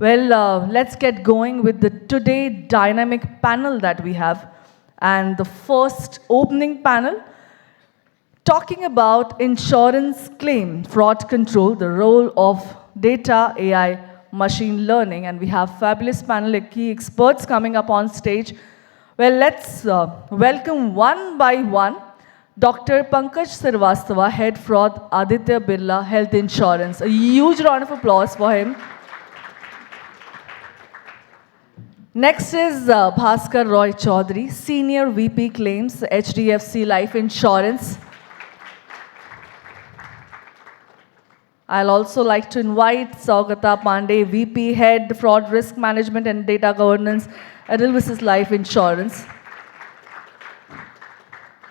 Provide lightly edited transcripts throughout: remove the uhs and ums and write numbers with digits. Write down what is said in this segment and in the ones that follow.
Well, let's get going with the today dynamic panel that we have. And the first opening panel, talking about insurance claim, fraud control, the role of data, AI, machine learning. And we have fabulous panel of key experts coming up on stage. Well, let's welcome one by one Dr. Pankaj Srivastava, Head Fraud, Aditya Birla, Health Insurance. A huge round of applause for him. Next is Bhaskar Roy Chowdhury, Senior VP Claims, HDFC Life Insurance. I'll also like to invite Sougata Pandey, VP Head Fraud Risk Management and Data Governance, Edelweiss Life Insurance.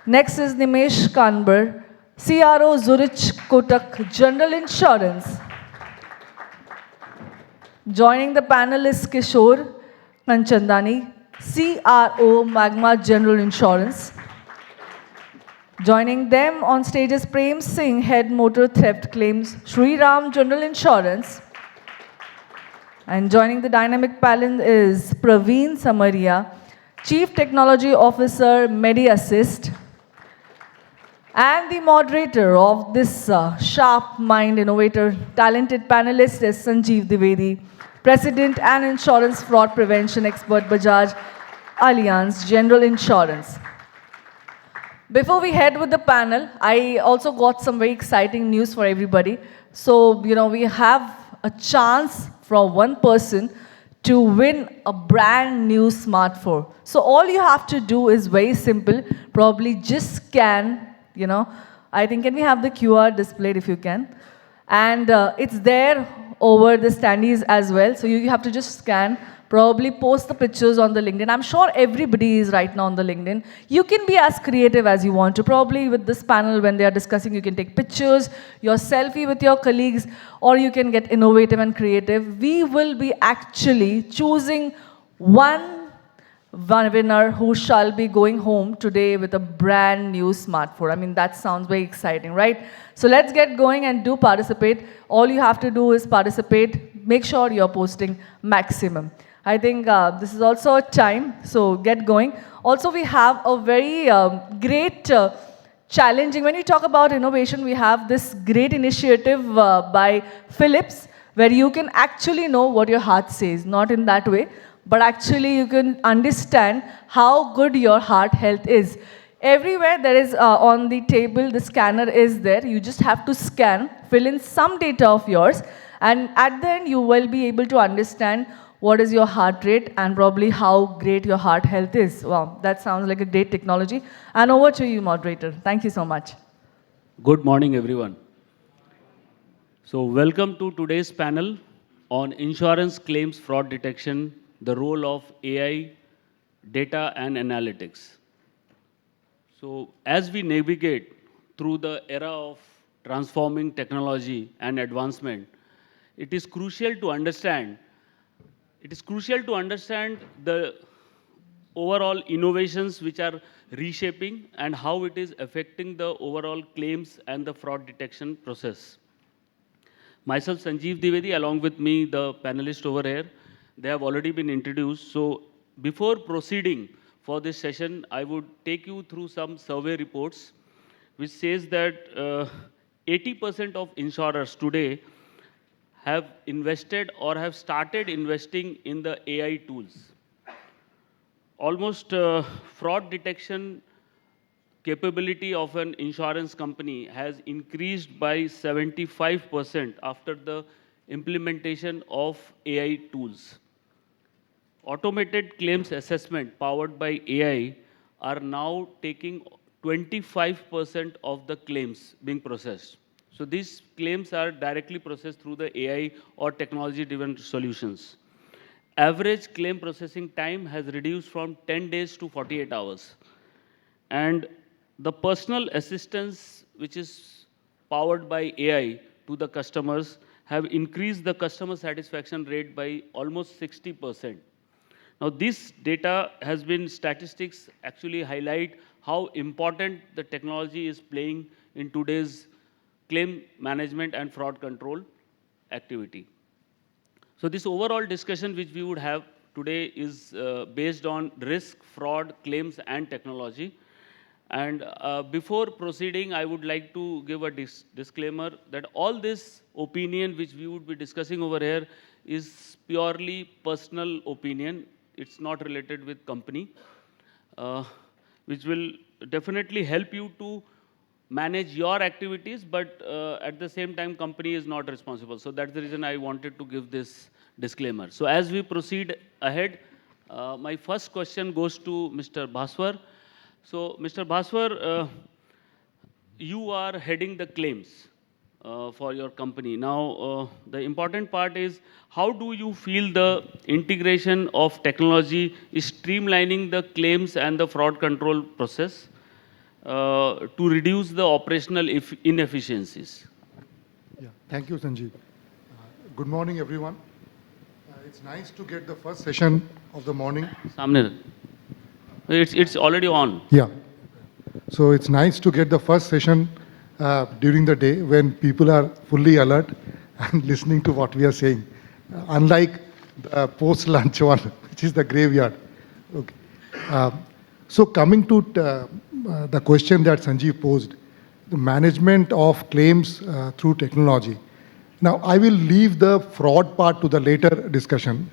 Next is Nimesh Kanabar, CRO Zurich Kotak General Insurance. Joining the panel is Kishore, Khanchandani, CRO Magma General Insurance. Joining them on stage is PREM SINGH, Head Motor Theft Claims, Shriram General Insurance. And joining the dynamic panel is Praveen Samaria, Chief Technology Officer, MediAssist. And the moderator of this sharp mind, innovator, talented panelist is Sanjiv Dwivedi, President and Insurance Fraud Prevention Expert, Bajaj, Allianz, General Insurance. Before we head with the panel, I also got some very exciting news for everybody. So, we have a chance for one person to win a brand new smartphone. So all you have to do is very simple, probably just scan, I think, can we have the QR displayed if you can? And it's there over the standees as well. So you have to just scan, probably post the pictures on the LinkedIn. I'm sure everybody is right now on the LinkedIn. You can be as creative as you want to. Probably with this panel, when they are discussing, you can take pictures, your selfie with your colleagues, or you can get innovative and creative. We will be actually choosing one winner who shall be going home today with a brand new smartphone. I mean, that sounds very exciting, right? So let's get going and do participate. All you have to do is participate. Make sure you're posting maximum. I think this is also a time, so get going. Also, we have a very great challenging, when we talk about innovation, we have this great initiative by Philips, where you can actually know what your heart says, not in that way, but actually you can understand how good your heart health is. Everywhere there is on the table, the scanner is there. You just have to scan, fill in some data of yours, and at the end you will be able to understand what is your heart rate and probably how great your heart health is. Wow, that sounds like a great technology. And over to you, moderator. Thank you so much. Good morning, everyone. So welcome to today's panel on insurance claims fraud detection, the role of AI, data and analytics. So as we navigate through the era of transforming technology and advancement, it is crucial to understand the overall innovations which are reshaping and how it is affecting the overall claims and the fraud detection process. Myself, Sanjiv Dwivedi, along with me, the panelists over here, they have already been introduced. So before proceeding for this session, I would take you through some survey reports which says that 80% of insurers today have invested or have started investing in the AI tools. Almost fraud detection capability of an insurance company has increased by 75% after the implementation of AI tools. Automated claims assessment powered by AI are now taking 25% of the claims being processed. So these claims are directly processed through the AI or technology-driven solutions. Average claim processing time has reduced from 10 days to 48 hours. And the personal assistance, which is powered by AI to the customers, have increased the customer satisfaction rate by almost 60%. Now, this data has been statistics actually highlight how important the technology is playing in today's claim management and fraud control activity. So this overall discussion which we would have today is based on risk, fraud, claims, and technology. And before proceeding, I would like to give a disclaimer that all this opinion which we would be discussing over here is purely personal opinion. It's not related with company, which will definitely help you to manage your activities, but at the same time, company is not responsible. So that's the reason I wanted to give this disclaimer. So as we proceed ahead, my first question goes to Mr. Bhaswar. So Mr. Bhaswar, you are heading the claims for your company. Now, the important part is, how do you feel the integration of technology is streamlining the claims and the fraud control process to reduce the operational inefficiencies? Yeah, thank you, Sanjiv. Good morning, everyone. It's nice to get the first session of the morning. Samne, it's already on. Yeah. So it's nice to get the first session during the day when people are fully alert and listening to what we are saying. Unlike the post-lunch one, which is the graveyard. Okay. So coming to the question that Sanjiv posed, the management of claims through technology. Now, I will leave the fraud part to the later discussion.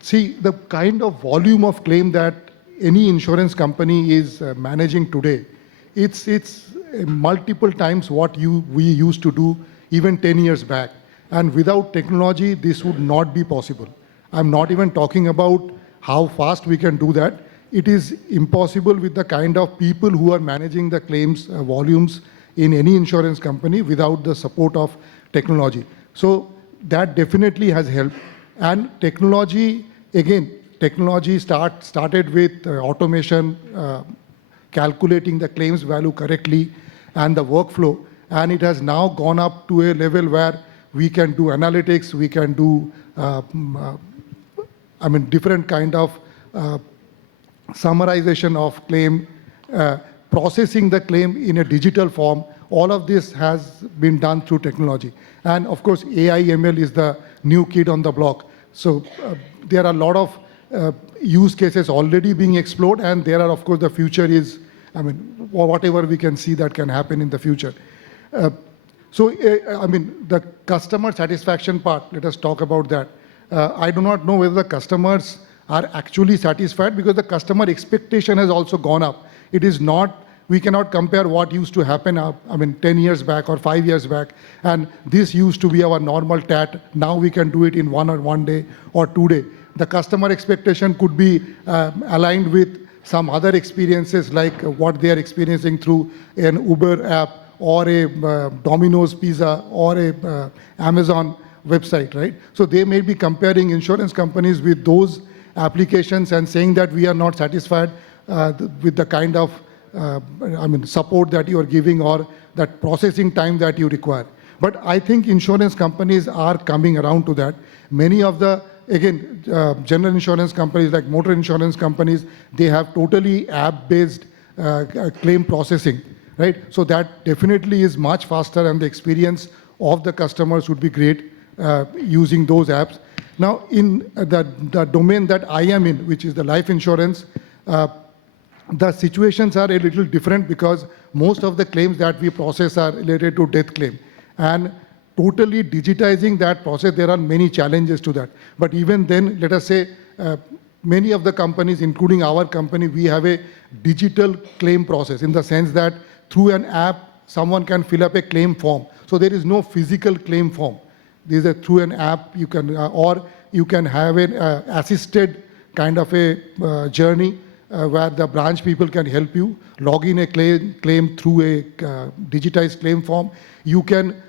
See, the kind of volume of claim that any insurance company is managing today, it's multiple times what we used to do even 10 years back. And without technology, this would not be possible. I'm not even talking about how fast we can do that. It is impossible with the kind of people who are managing the claims volumes in any insurance company without the support of technology. So that definitely has helped. And technology, again, technology started with automation, calculating the claims value correctly and the workflow. And it has now gone up to a level where we can do analytics, we can do, different kind of summarization of claim, processing the claim in a digital form. All of this has been done through technology. And of course, AI ML is the new kid on the block. So there are a lot of use cases already being explored, and there are, of course, the future is, whatever we can see that can happen in the future. The customer satisfaction part, let us talk about that. I do not know whether the customers are actually satisfied because the customer expectation has also gone up. It is not, we cannot compare what used to happen 10 years back or 5 years back, and this used to be our normal TAT. Now we can do it in 1 day or 2 days. The customer expectation could be aligned with some other experiences like what they are experiencing through an Uber app or a Domino's Pizza or a Amazon website, right? So they may be comparing insurance companies with those applications and saying that we are not satisfied with the kind of support that you are giving or that processing time that you require. But I think insurance companies are coming around to that. Many of the, again, general insurance companies like motor insurance companies, they have totally app-based claim processing, right? So that definitely is much faster and the experience of the customers would be great using those apps. Now, in the domain that I am in, which is the life insurance, the situations are a little different because most of the claims that we process are related to death claim. And totally digitizing that process, there are many challenges to that. But even then, let us say, many of the companies, including our company, we have a digital claim process in the sense that through an app, someone can fill up a claim form. So there is no physical claim form. These are through an app, you can, or you can have an assisted kind of a journey where the branch people can help you log in a claim through a digitized claim form. You can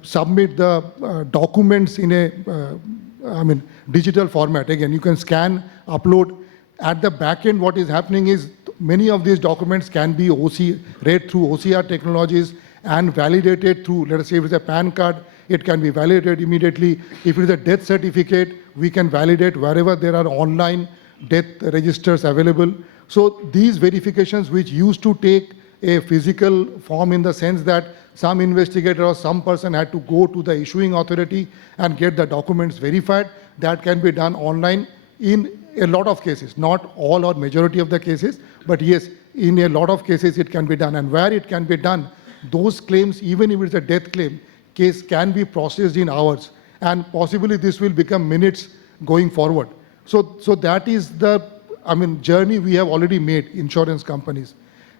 submit the documents in a digital format. Again, you can scan, upload. At the back end, what is happening is many of these documents can be read through OCR technologies and validated through, let us say if it's a PAN card, it can be validated immediately. If it is a death certificate, we can validate wherever there are online death registers available. So these verifications which used to take a physical form in the sense that some investigator or some person had to go to the issuing authority and get the documents verified. That can be done online in a lot of cases, not all or majority of the cases, but yes, in a lot of cases it can be done. And where it can be done, those claims, even if it's a death claim, case can be processed in hours, and possibly this will become minutes going forward. So that is the, journey we have already made, insurance companies.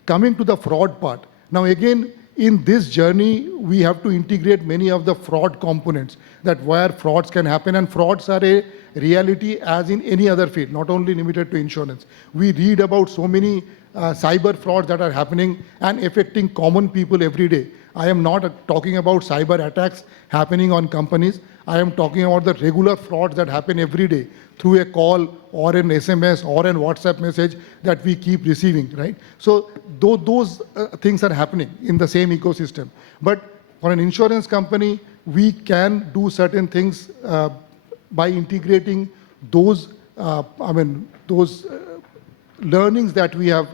Coming to the fraud part, now again, in this journey, we have to integrate many of the fraud components, that where frauds can happen, and frauds are a reality as in any other field, not only limited to insurance. We read about so many cyber frauds that are happening and affecting common people every day. I am not talking about cyber attacks happening on companies. I am talking about the regular frauds that happen every day through a call or an SMS or an WhatsApp message that we keep receiving, right? So those things are happening in the same ecosystem. But for an insurance company, we can do certain things by integrating those, learnings that we have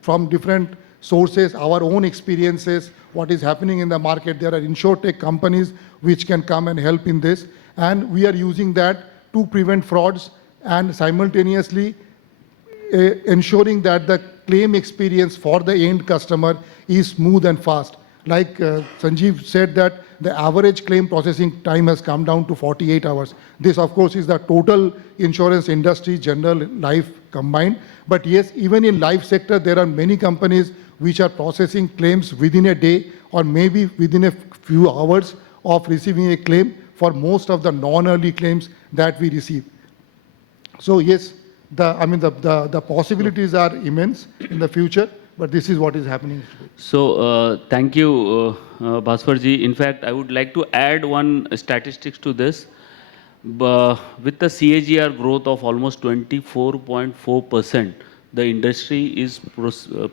from different sources, our own experiences, what is happening in the market. There are insurtech companies which can come and help in this. And we are using that to prevent frauds and simultaneously ensuring that the claim experience for the end customer is smooth and fast. Like Sanjiv said that the average claim processing time has come down to 48 hours. This, of course, is the total insurance industry, general life combined. But yes, even in life sector, there are many companies which are processing claims within a day or maybe within a few hours of receiving a claim for most of the non-early claims that we receive. So yes, the possibilities are immense in the future, but this is what is happening. So thank you, Bhaswarji. In fact, I would like to add one statistics to this. With the CAGR growth of almost 24.4%, the industry is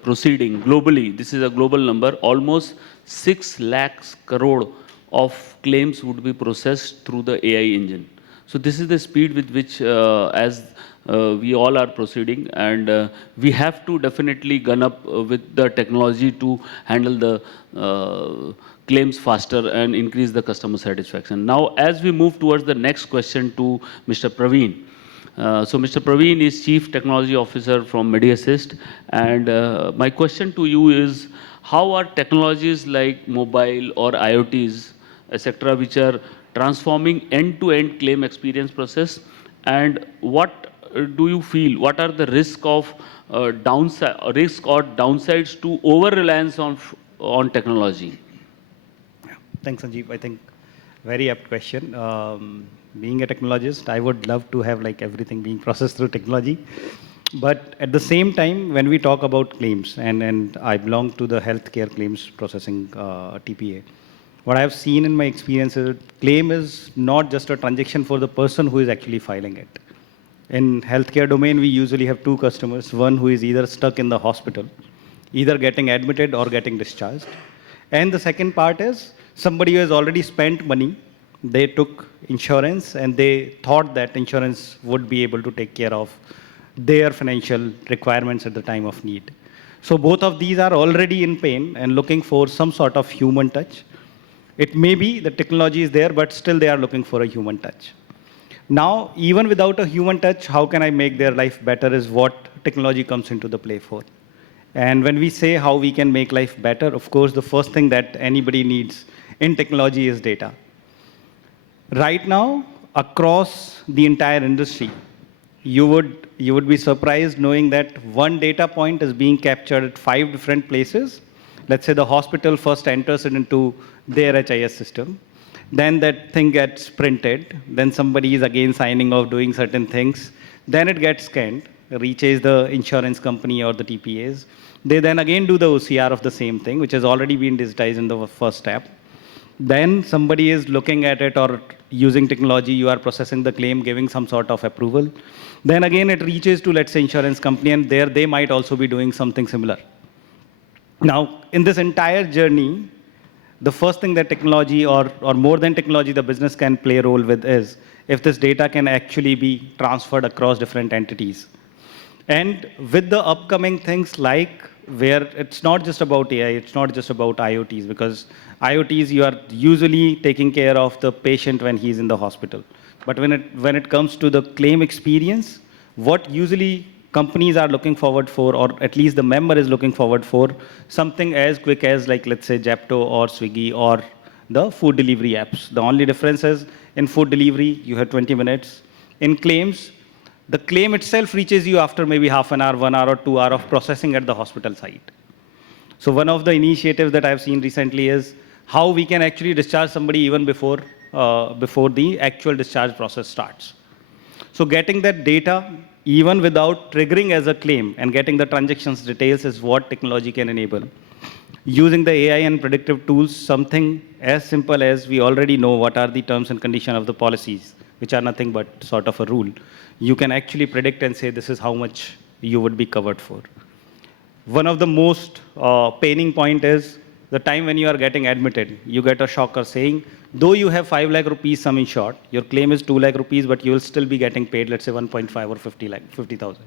proceeding globally. This is a global number. Almost 6 lakhs crore of claims would be processed through the AI engine. So this is the speed with which, we all are proceeding, and we have to definitely gun up with the technology to handle the claims faster and increase the customer satisfaction. Now, as we move towards the next question to Mr. Praveen. So Mr. Praveen is Chief Technology Officer from MediAssist, and my question to you is, how are technologies like mobile or IoTs, etc., which are transforming end-to-end claim experience process, and what do you feel, what are the risk or downsides to over-reliance on technology? Thanks, Sanjeev. I think very apt question. Being a technologist, I would love to have like everything being processed through technology. But at the same time, when we talk about claims, and I belong to the healthcare claims processing TPA, what I've seen in my experience is claim is not just a transaction for the person who is actually filing it. In healthcare domain, we usually have two customers, one who is either stuck in the hospital, either getting admitted or getting discharged. And the second part is somebody who has already spent money. They took insurance and they thought that insurance would be able to take care of their financial requirements at the time of need. So both of these are already in pain and looking for some sort of human touch. It may be the technology is there, but still they are looking for a human touch. Now, even without a human touch, how can I make their life better is what technology comes into the play for. And when we say how we can make life better, of course, the first thing that anybody needs in technology is data. Right now, across the entire industry, you would be surprised knowing that one data point is being captured at 5 different places. Let's say the hospital first enters it into their HIS system. Then that thing gets printed. Then somebody is again signing off, doing certain things. Then it gets scanned, reaches the insurance company or the TPAs. They then again do the OCR of the same thing, which has already been digitized in the first step. Then somebody is looking at it or using technology, you are processing the claim, giving some sort of approval. Then again, it reaches to, let's say, insurance company, and there they might also be doing something similar. Now, in this entire journey, the first thing that technology or more than technology, the business can play a role with is if this data can actually be transferred across different entities. And with the upcoming things like where it's not just about AI, it's not just about IoTs, because IoTs, you are usually taking care of the patient when he's in the hospital. But when it comes to the claim experience, what usually companies are looking forward for, or at least the member is looking forward for, something as quick as, like, let's say Zepto or Swiggy or the food delivery apps. The only difference is in food delivery, you have 20 minutes. In claims, the claim itself reaches you after maybe half an hour, 1 hour or 2 hours of processing at the hospital site. So one of the initiatives that I've seen recently is how we can actually discharge somebody even before the actual discharge process starts. So getting that data, even without triggering as a claim, and getting the transactions details is what technology can enable. Using the AI and predictive tools, something as simple as we already know what are the terms and conditions of the policies, which are nothing but sort of a rule. You can actually predict and say this is how much you would be covered for. One of the most paining point is the time when you are getting admitted, you get a shocker saying, though you have 5 lakh rupees sum insured, your claim is 2 lakh rupees, but you will still be getting paid, let's say 1.5 or 50,000.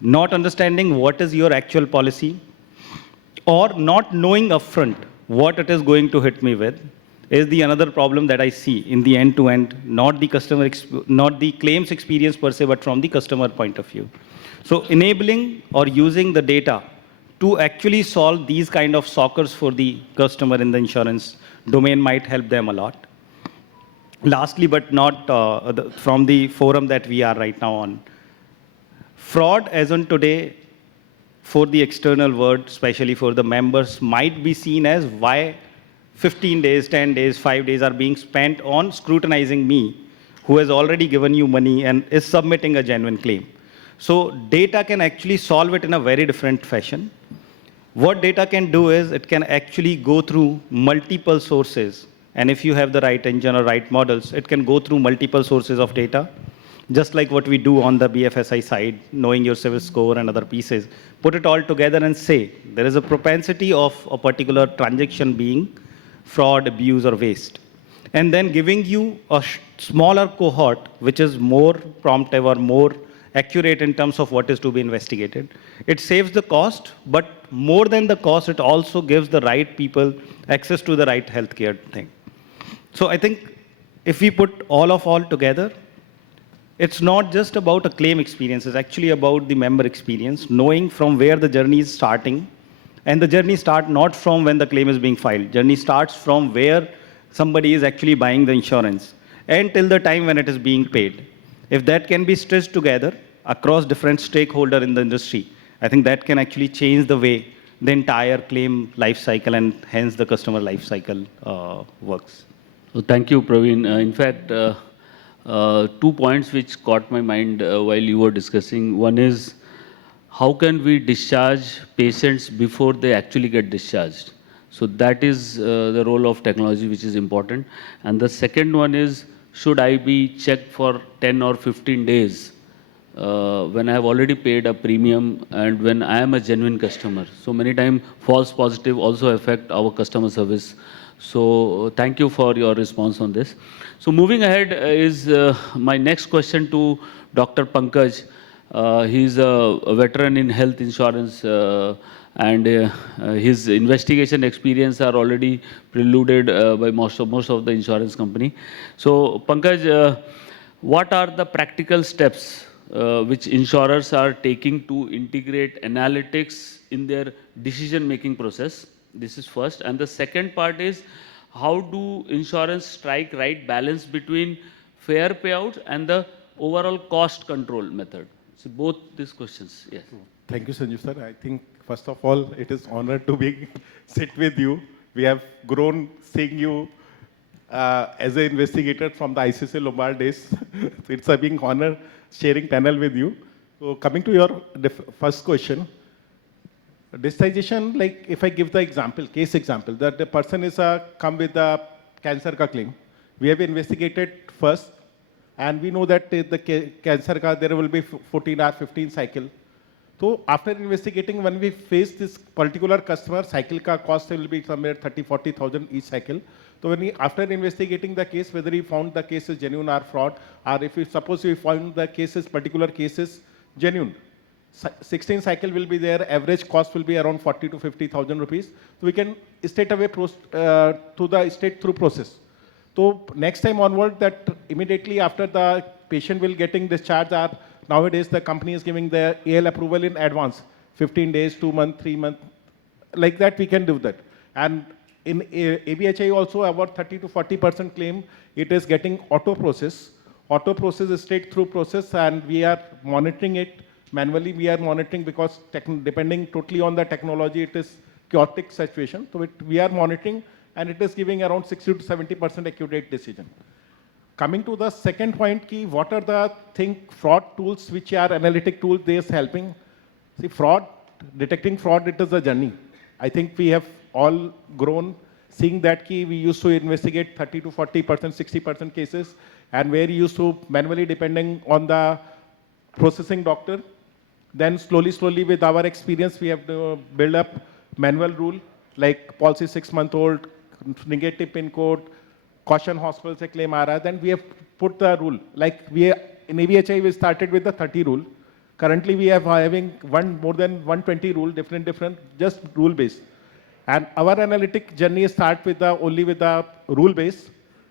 Not understanding what is your actual policy, or not knowing upfront what it is going to hit me with, is the another problem that I see in the end-to-end, not the claims experience per se, but from the customer point of view. So enabling or using the data to actually solve these kind of sockers for the customer in the insurance domain might help them a lot. Lastly, but not from the forum that we are right now on, fraud as on today for the external world, especially for the members, might be seen as why 15 days, 10 days, 5 days are being spent on scrutinizing me, who has already given you money and is submitting a genuine claim. So data can actually solve it in a very different fashion. What data can do is it can actually go through multiple sources. And if you have the right engine or right models, it can go through multiple sources of data, just like what we do on the BFSI side, knowing your civil score and other pieces. Put it all together and say, there is a propensity of a particular transaction being fraud, abuse, or waste. And then giving you a smaller cohort, which is more promptive or more accurate in terms of what is to be investigated. It saves the cost, but more than the cost, it also gives the right people access to the right healthcare thing. So I think if we put all together, it's not just about a claim experience, it's actually about the member experience, knowing from where the journey is starting. And the journey starts not from when the claim is being filed. Journey starts from where somebody is actually buying the insurance and till the time when it is being paid. If that can be stitched together across different stakeholders in the industry, I think that can actually change the way the entire claim life cycle and hence the customer life cycle works. So thank you, Praveen. In fact, 2 points which caught my mind while you were discussing. One is, how can we discharge patients before they actually get discharged? So that is the role of technology, which is important. And the second one is, should I be checked for 10 or 15 days when I have already paid a premium and when I am a genuine customer? So many times false positive also affect our customer service. So thank you for your response on this. So moving ahead is my next question to Dr. Pankaj. He's a veteran in health insurance and his investigation experience are already preluded by most of the insurance company. So Pankaj, what are the practical steps which insurers are taking to integrate analytics in their decision-making process? This is first. And the second part is, how do insurance strike right balance between fair payout and the overall cost control method? So both these questions, yes. Thank you, Sanjiv sir. I think, first of all, it is honor to sit with you. We have grown seeing you as an investigator from the ICICI Lombard days. So it's a big honor sharing panel with you. So coming to your first question, digitization, like if I give the example, case example, that the person is come with a cancer ka claim. We have investigated first, and we know that the cancer ka, there will be 14 or 15 cycle. So after investigating, when we face this particular customer, cycle ka cost will be somewhere 30-40,000 each cycle. So when after investigating the case, whether he found the case is genuine or fraud, or if we suppose we found the cases, particular cases genuine, 16 cycle will be there, average cost will be around 40 to 50,000 rupees. So we can straight away to the straight through process. So next time onward, that immediately after the patient will getting discharged, or nowadays the company is giving the AL approval in advance, 15 days, 2 months, 3 months, like that we can do that. And in ABHI also about 30 to 40% claim, it is getting auto process. Auto process is straight through process, and we are monitoring it. Manually we are monitoring because depending totally on the technology, it is chaotic situation. So we are monitoring, and it is giving around 60 to 70% accurate decision. Coming to the second point, what are the fraud tools which are analytic tools they is helping? See, detecting fraud, it is a journey. I think we have all grown seeing that we used to investigate 30 to 40%, 60% cases, and where we used to manually depending on the processing doctor. Then slowly with our experience, we have to build up manual rule like policy 6-month-old, negative pin code, caution hospital se claim aa raha. Then we have put the rule. Like in ABHI, we started with the 30 rule. Currently, we are having more than 120 rule, different, just rule based. And our analytic journey starts with only with the rule base.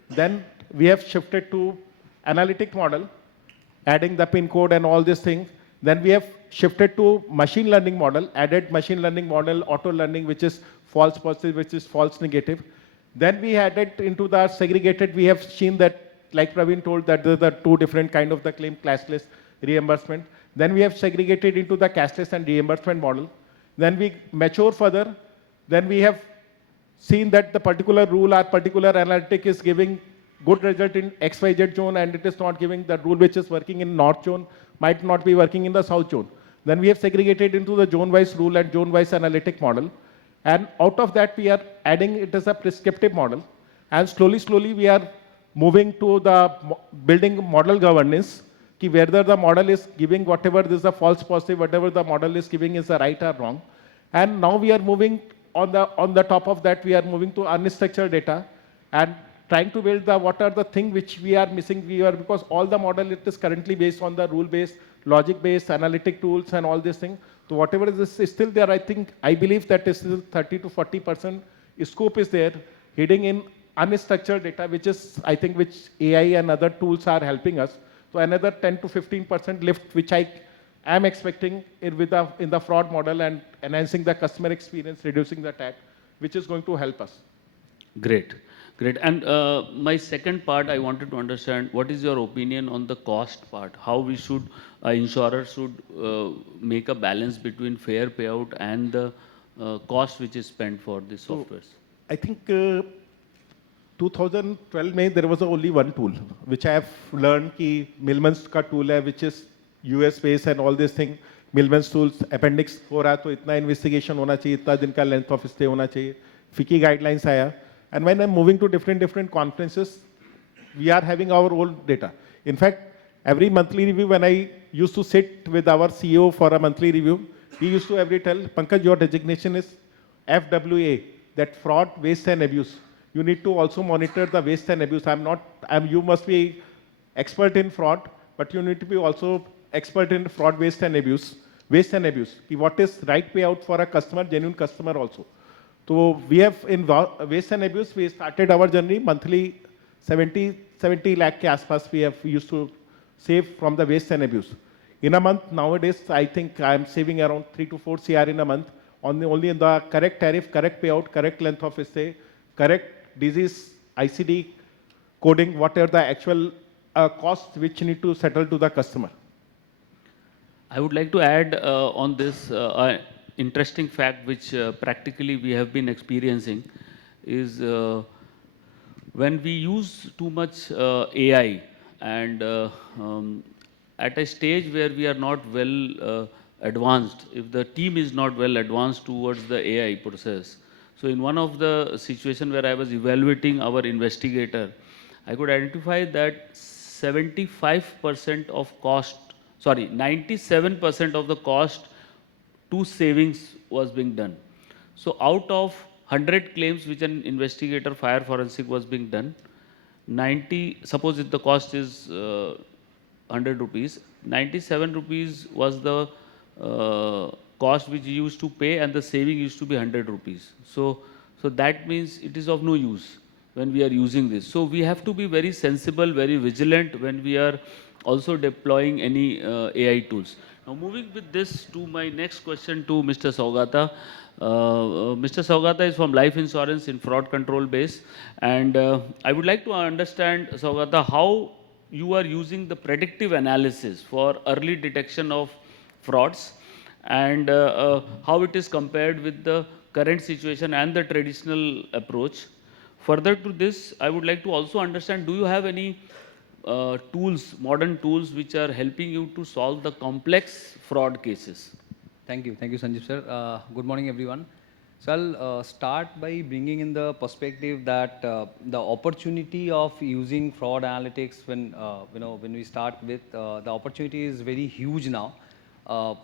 Then we have shifted to analytic model, adding the pin code and all these things. Then we have shifted to machine learning model, added machine learning model, auto learning, which is false positive, which is false negative. Then we added into the segregated, we have seen that, like Praveen told, that there are 2 different kind of the claim, classless, reimbursement. Then we have segregated into the cashless and reimbursement model. Then we mature further. Then we have seen that the particular rule or particular analytic is giving good result in XYZ zone, and it is not giving the rule which is working in North zone, might not be working in the South zone. Then we have segregated into the zone-wise rule and zone-wise analytic model. And out of that, we are adding it as a prescriptive model. And slowly, we are moving to the building model governance, whether the model is giving whatever is a false positive, whatever the model is giving is a right or wrong. And now we are moving on the top of that, we are moving to unstructured data and trying to build what are the things which we are missing. Because all the model, it is currently based on the rule-based, logic-based, analytic tools and all these things. So whatever is still there, I believe that is still 30 to 40% scope is there, hidden in unstructured data, which is, I think, which AI and other tools are helping us. So another 10 to 15% lift, which I am expecting in the fraud model and enhancing the customer experience, reducing the TAT, which is going to help us. Great. And my second part, I wanted to understand, what is your opinion on the cost part? How we should, insurer should make a balance between fair payout and the cost which is spent for the softwares? I think 2012 में there was only one tool which I have learned कि Millman's का tool है, which is US based and all these things. Millman's tools appendix हो रहा तो इतना investigation होना चाहिए, इतना दिन का length of stay होना चाहिए. FICCI guidelines आया. And when I'm moving to different conferences, we are having our own data. In fact, every monthly review, when I used to sit with our CEO for a monthly review, he used to tell, Pankaj, your designation is FWA, that fraud, waste and abuse. You need to also monitor the waste and abuse. You must be expert in fraud, but you need to be also expert in fraud, waste and abuse. Waste and abuse. What is right payout for a customer, genuine customer also. So we have in waste and abuse, we started our journey monthly 70 lakh ke aspas we used to save from the waste and abuse. In a month nowadays, I think I am saving around 3 to 4 CR in a month only in the correct tariff, correct payout, correct length of stay, correct disease, ICD coding, what are the actual costs which need to settle to the customer. I would like to add on this interesting fact which practically we have been experiencing is when we use too much AI and at a stage where we are not well advanced, if the team is not well advanced towards the AI process. So in one of the situations where I was evaluating our investigator, I could identify that 97% of the cost to savings was being done. So out of 100 claims which an investigator fire forensic was being done, 90, suppose if the cost is 100 rupees, 97 rupees was the cost which you used to pay and the saving used to be 100 rupees. So that means it is of no use when we are using this. So we have to be very sensible, very vigilant when we are also deploying any AI tools. Now moving with this to my next question to Mr. Sougata. Mr. Sougata is from Life Insurance in Fraud Control Base, and I would like to understand, Sougata, how you are using the predictive analysis for early detection of frauds, and how it is compared with the current situation and the traditional approach. Further to this, I would like to also understand, do you have any tools, modern tools, which are helping you to solve the complex fraud cases? Thank you, Sanjiv sir. Good morning, everyone. So I'll start by bringing in the perspective that the opportunity of using fraud analytics when we start with the opportunity is very huge now.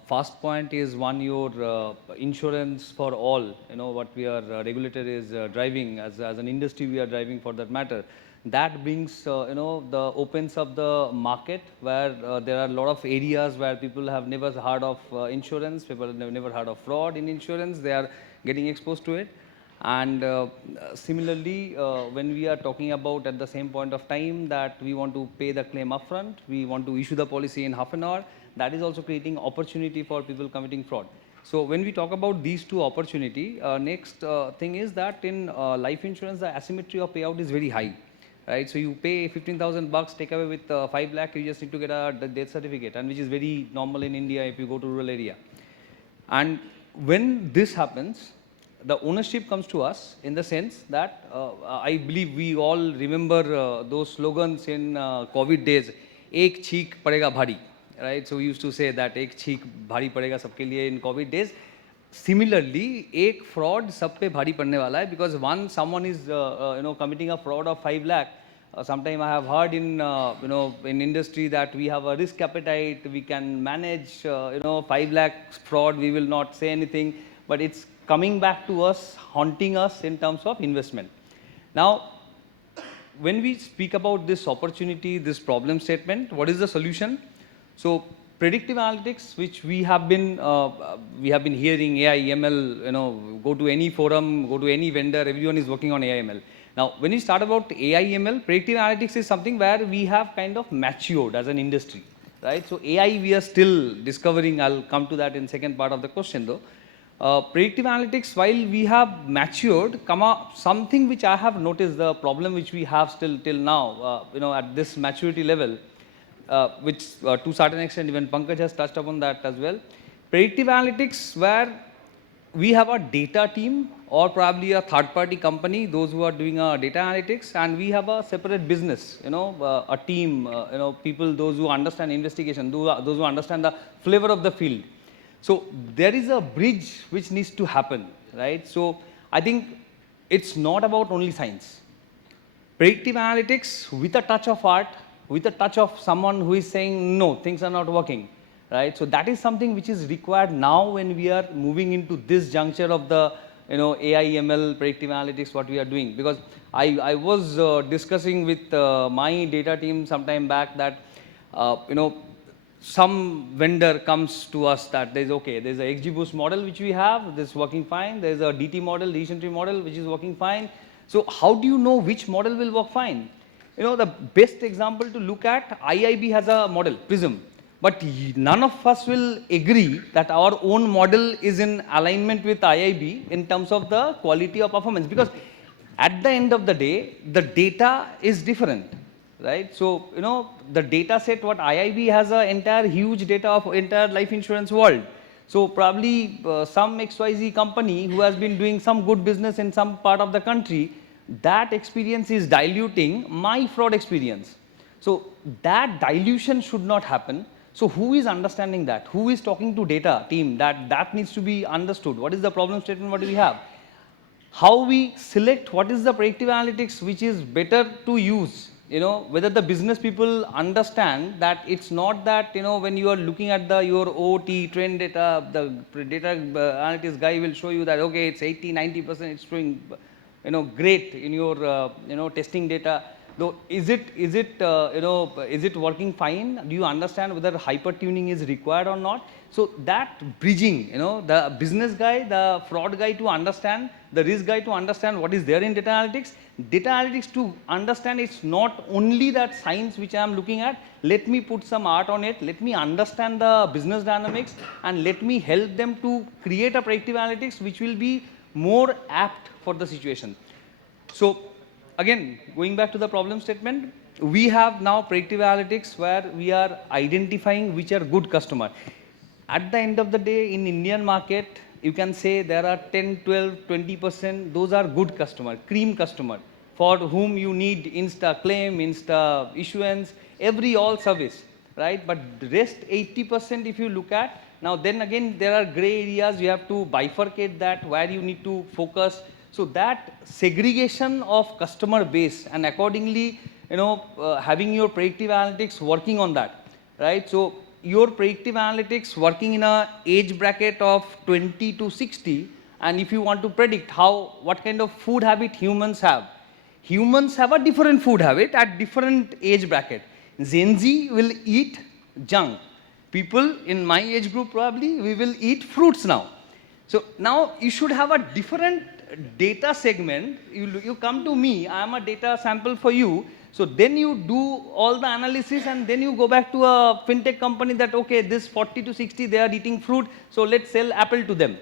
First point is one, your insurance for all. What we are regulator is driving as an industry, we are driving for that matter. That brings the opens up the market where there are a lot of areas where people have never heard of insurance, people have never heard of fraud in insurance, they are getting exposed to it. And similarly, when we are talking about at the same point of time that we want to pay the claim upfront, we want to issue the policy in half an hour, that is also creating opportunity for people committing fraud. So when we talk about these two opportunity, next thing is that in life insurance, the asymmetry of payout is very high. Right, so you pay 15,000 bucks, take away with 5 lakh, you just need to get a death certificate, and which is very normal in India if you go to rural area. And when this happens, the ownership comes to us in the sense that I believe we all remember those slogans in COVID days, "Ek cheek padega bhari," right? So we used to say that "Ek cheek bhari padega sabke liye" in COVID days. Similarly, एक fraud सब पे भारी पड़ने वाला है, because once someone is committing a fraud of 5 lakh, sometime I have heard in in industry that we have a risk appetite, we can manage 5 lakh fraud, we will not say anything, but it's coming back to us, haunting us in terms of investment. Now, when we speak about this opportunity, this problem statement, what is the solution? So predictive analytics, which we have been hearing, AI, ML, go to any forum, go to any vendor, everyone is working on AI, ML. Now, when you start about AI, ML, predictive analytics is something where we have kind of matured as an industry, right? So AI, we are still discovering. I'll come to that in second part of the question though. Predictive analytics, while we have matured, something which I have noticed, the problem which we have still till now, at this maturity level, which to certain extent even Pankaj has touched upon that as well. Predictive analytics, where we have a data team or probably a third-party company, those who are doing data analytics, and we have a separate business, a team, people, those who understand investigation, those who understand the flavor of the field. So there is a bridge which needs to happen, right? So I think it's not about only science. Predictive analytics with a touch of art, with a touch of someone who is saying, no, things are not working, right? So that is something which is required now when we are moving into this juncture of the, AI, ML, predictive analytics, what we are doing. Because I was discussing with my data team some time back that, some vendor comes to us that there's a XGBoost model which we have, this is working fine. There's a DT model, decision tree model, which is working fine. So how do you know which model will work fine? The best example to look at, IIB has a model, PRISM, but none of us will agree that our own model is in alignment with IIB in terms of the quality of performance, because at the end of the day, the data is different, right? So, the data set, what IIB has an entire huge data of entire life insurance world. So probably some XYZ company who has been doing some good business in some part of the country, that experience is diluting my fraud experience. So that dilution should not happen. So who is understanding that? Who is talking to data team that needs to be understood? What is the problem statement? What do we have? How we select what is the predictive analytics which is better to use? Whether the business people understand that it's not that, when you are looking at your OT trend data, the data analytics guy will show you that, okay, it's 80, 90%, it's showing, great in your, testing data. Though, is it is it working fine? Do you understand whether hyper tuning is required or not? So that bridging, the business guy, the fraud guy to understand, the risk guy to understand what is there in data analytics to understand it's not only that science which I am looking at, let me put some art on it, let me understand the business dynamics and let me help them to create a predictive analytics which will be more apt for the situation. So again, going back to the problem statement, we have now predictive analytics where we are identifying which are good customer. At the end of the day, in Indian market, you can say there are 10, 12, 20%, those are good customer, cream customer, for whom you need Insta claim, Insta issuance, every all service, right? But the rest 80% if you look at, now then again there are gray areas, you have to bifurcate that, where you need to focus. So that segregation of customer base and accordingly, having your predictive analytics working on that, right? So your predictive analytics working in a age bracket of 20 to 60, and if you want to predict what kind of food habit humans have a different food habit at different age bracket. Gen Z will eat junk. People in my age group probably, we will eat fruits now. So now you should have a different data segment. You come to me, I am a data sample for you. So then you do all the analysis and then you go back to a fintech company that, okay, this 40 to 60, they are eating fruit, so let's sell apple to them.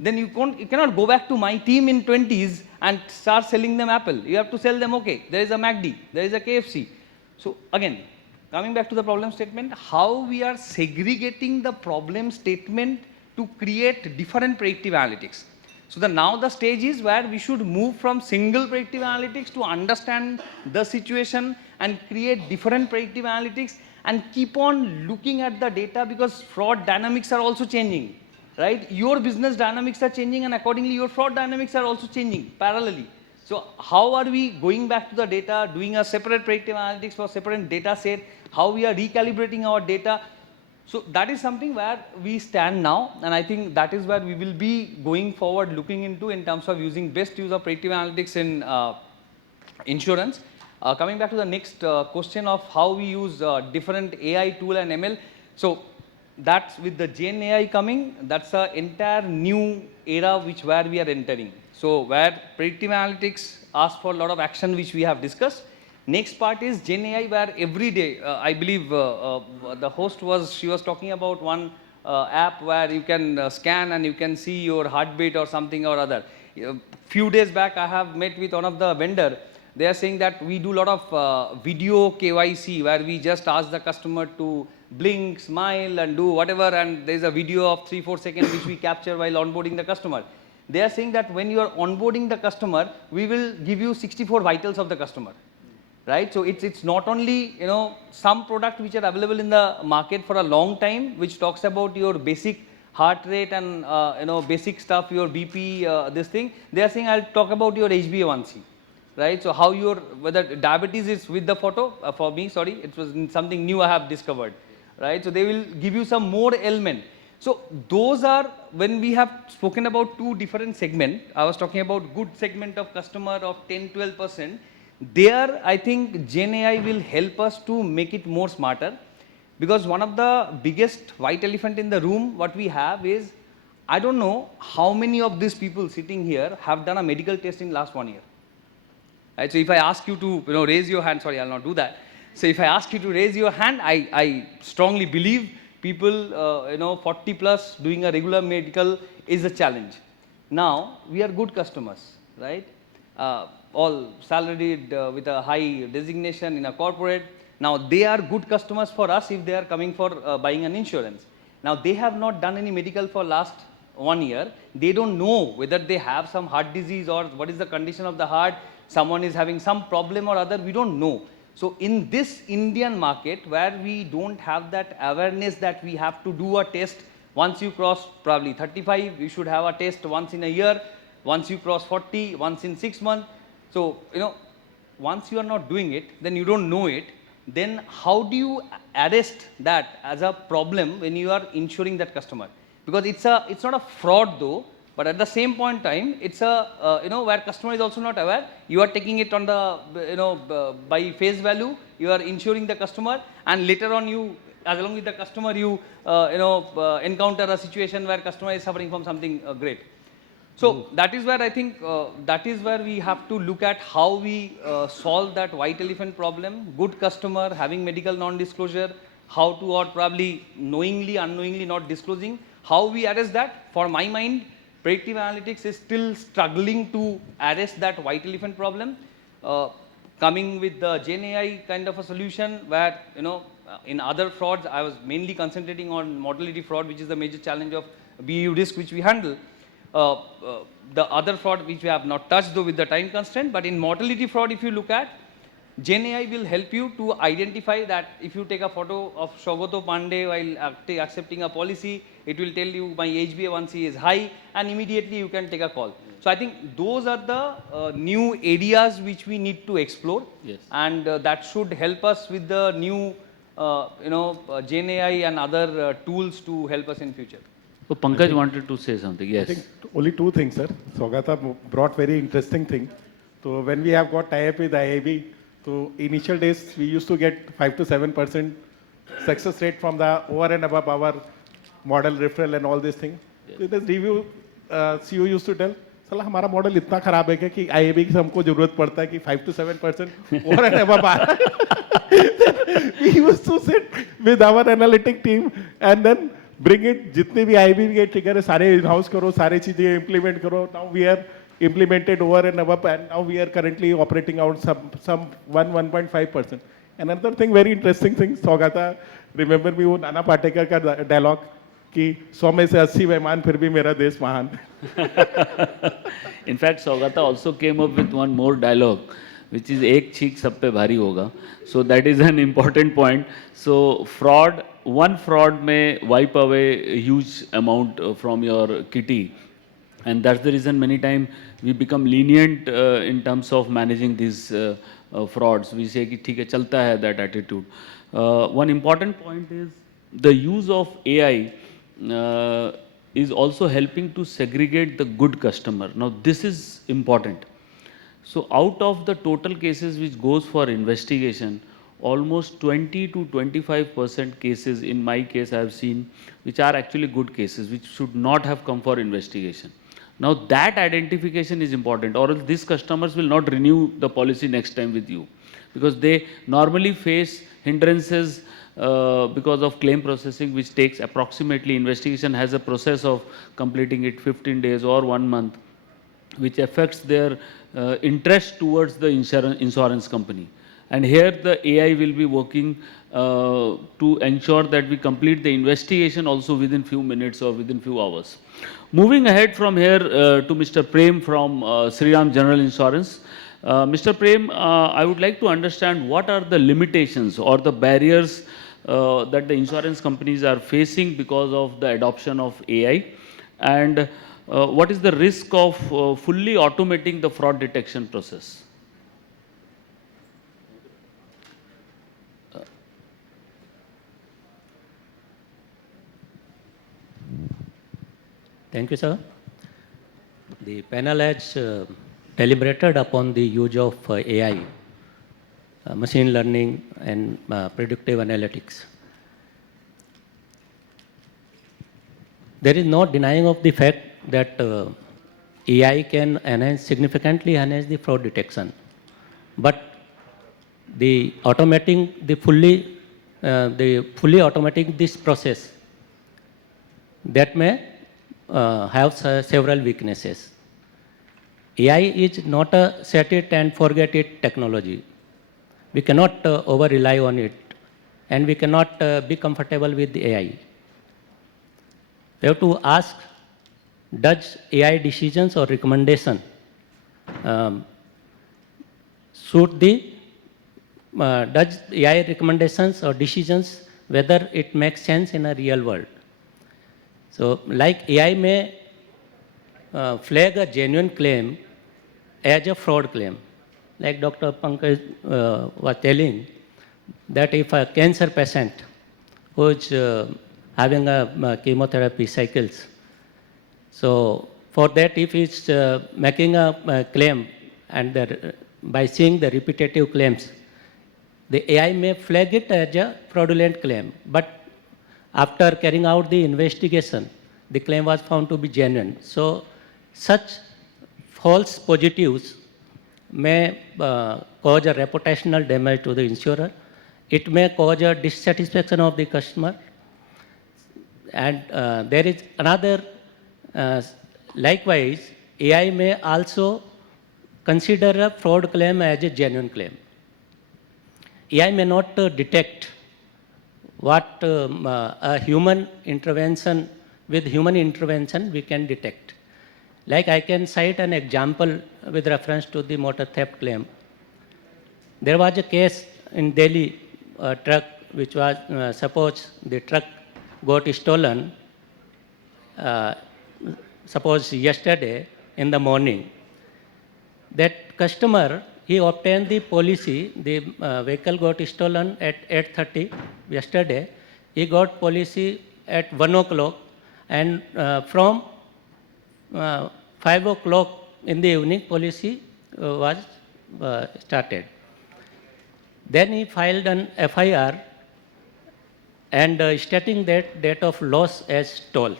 Then you cannot go back to my team in 20s and start selling them apple. You have to sell them, okay, there is a McD, there is a KFC. So again, coming back to the problem statement, how we are segregating the problem statement to create different predictive analytics. So now the stage is where we should move from single predictive analytics to understand the situation and create different predictive analytics and keep on looking at the data, because fraud dynamics are also changing, right? Your business dynamics are changing and accordingly your fraud dynamics are also changing parallelly. So how are we going back to the data, doing a separate predictive analytics for separate data set, how we are recalibrating our data. So that is something where we stand now, and I think that is where we will be going forward looking into in terms of using best use of predictive analytics in insurance. Coming back to the next question of how we use different AI tool and ML. So that's with the Gen AI coming, that's an entire new era where we are entering. So where predictive analytics asks for a lot of action which we have discussed. Next part is Gen AI, where every day, I believe the host she was talking about one app where you can scan and you can see your heartbeat or something or other. Few days back, I have met with one of the vendor. They are saying that we do a lot of video KYC, where we just ask the customer to blink, smile and do whatever, and there is a video of 3-4 seconds which we capture while onboarding the customer. They are saying that when you are onboarding the customer, we will give you 64 vitals of the customer. Right? So it's not only, some product which are available in the market for a long time, which talks about your basic heart rate and, basic stuff, your BP, this thing. They are saying, I'll talk about your HbA1c, right? So how whether diabetes is with the photo, for me, sorry, it was something new I have discovered, right? So they will give you some more element. So those are, when we have spoken about two different segments, I was talking about good segment of customer of 10-12%. There, I think Gen AI will help us to make it more smarter, because one of the biggest white elephant in the room, what we have is, I don't know how many of these people sitting here have done a medical test in last 1 year. Right? So if I ask you to raise your hand, sorry, I'll not do that. So if I ask you to raise your hand, I strongly believe people 40 plus doing a regular medical is a challenge. Now, we are good customers, right? All salaried with a high designation in a corporate. Now they are good customers for us if they are coming for buying an insurance. Now they have not done any medical for last 1 year. They don't know whether they have some heart disease or what is the condition of the heart. Someone is having some problem or other, we don't know. So in this Indian market where we don't have that awareness that we have to do a test once you cross probably 35, you should have a test once in a year. Once you cross 40, once in 6 months. So, once you are not doing it, then you don't know it. Then how do you arrest that as a problem when you are insuring that customer? Because it's not a fraud though, But at the same point in time, it's a, where customer is also not aware, you are taking it on the, by face value, you are insuring the customer, and later on you, as along with the customer, you, encounter a situation where customer is suffering from something great. So that is where I think, that is where we have to look at how we solve that white elephant problem, good customer, having medical non-disclosure, how to, or probably knowingly, unknowingly not disclosing, how we address that. For my mind, predictive analytics is still struggling to address that white elephant problem. Coming with the Gen AI kind of a solution where, in other frauds, I was mainly concentrating on mortality fraud, which is the major challenge of BU risk which we handle. The other fraud which we have not touched though with the time constraint, but in mortality fraud, if you look at, Gen AI will help you to identify that if you take a photo of Sougata Pandey while accepting a policy, it will tell you my HbA1c is high, and immediately you can take a call. So I think those are the new areas which we need to explore. Yes. And that should help us with the new, Gen AI and other tools to help us in future. So Pankaj wanted to say something. Yes. I think only two things, sir. Sougata brought very interesting thing. So when we have got tie-up with IIB, so initial days we used to get 5 to 7% success rate from the over and above our model referral and all these things. So in this review, CEO used to tell, साला हमारा model इतना खराब है कि IIB की हमको जरूरत पड़ता है कि 5 to 7% over and above आ रहा है. We used to sit with our analytic team and then bring it, जितने भी IIB के ट्रिगर है सारे in-house करो, सारे चीजें implement करो. Now we are implemented over and above, and now we are currently operating out some 1.5%. Another thing, very interesting thing, Sougata, remember me वो नाना पाटेकर का dialogue कि 100 में से 80 मेहमान फिर भी मेरा देश महान. In fact, Sougata also came up with one more dialogue, which is एक छींक सब पे भारी होगा. So that is an important point. So fraud, one fraud may wipe away a huge amount from your kitty, and that's the reason many times we become lenient in terms of managing these frauds. We say कि ठीक है चलता है, that attitude. One important point is the use of AI is also helping to segregate the good customer. Now this is important. So out of the total cases which goes for investigation, almost 20 to 25% cases, in my case I have seen, which are actually good cases, which should not have come for investigation. Now that identification is important, or else these customers will not renew the policy next time with you, because they normally face hindrances because of claim processing, which takes approximately, investigation has a process of completing it 15 days or 1 month, which affects their interest towards the insurance company. And here the AI will be working to ensure that we complete the investigation also within few minutes or within few hours. Moving ahead from here to Mr. Prem from Shriram General Insurance. Mr. Prem, I would like to understand what are the limitations or the barriers that the insurance companies are facing because of the adoption of AI, and what is the risk of fully automating the fraud detection process? Thank you, sir. The panel has deliberated upon the use of AI, machine learning, and predictive analytics. There is no denying of the fact that AI can significantly enhance the fraud detection, but the fully automating this process, that may have several weaknesses. AI is not a set it and forget it technology. We cannot over rely on it, and we cannot be comfortable with the AI. We have to ask, does AI decisions or recommendation does AI recommendations or decisions, whether it makes sense in a real world? So like AI may flag a genuine claim as a fraud claim. Like Dr. Pankaj was telling, that if a cancer patient who is having a chemotherapy cycles, so For that, if he's making a claim and by seeing the repetitive claims, the AI may flag it as a fraudulent claim. But after carrying out the investigation, the claim was found to be genuine. So such false positives may cause a reputational damage to the insurer. It may cause a dissatisfaction of the customer. And there is another, likewise, AI may also consider a fraud claim as a genuine claim. AI may not detect what a human intervention, with human intervention we can detect. Like I can cite an example with reference to the motor theft claim. There was a case in Delhi, a truck which was, suppose the truck got stolen, suppose yesterday in the morning. That customer, he obtained the policy, the vehicle got stolen at 8:30 yesterday. He got policy at 1 o'clock, and from 5 o'clock in the evening, policy was started. Then he filed an FIR and stating that date of loss as toll,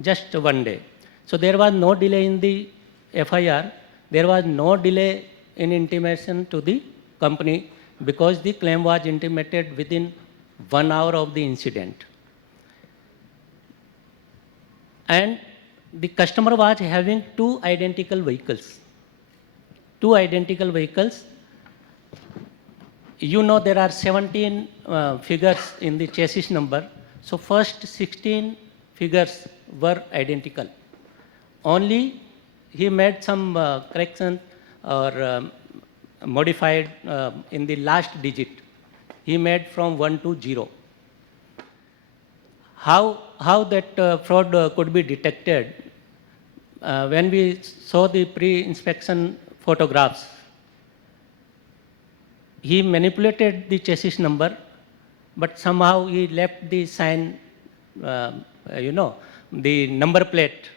just 1 day. So there was no delay in the FIR, there was no delay in intimation to the company because the claim was intimated within 1 hour of the incident. And the customer was having two identical vehicles. Two identical vehicles. You know there are 17 figures in the chassis number. So first 16 figures were identical. Only he made some correction or modified in the last digit. He made from 1 to 0. How that fraud could be detected? When we saw the pre-inspection photographs, he manipulated the chassis number, but somehow he left the sign, the number plate.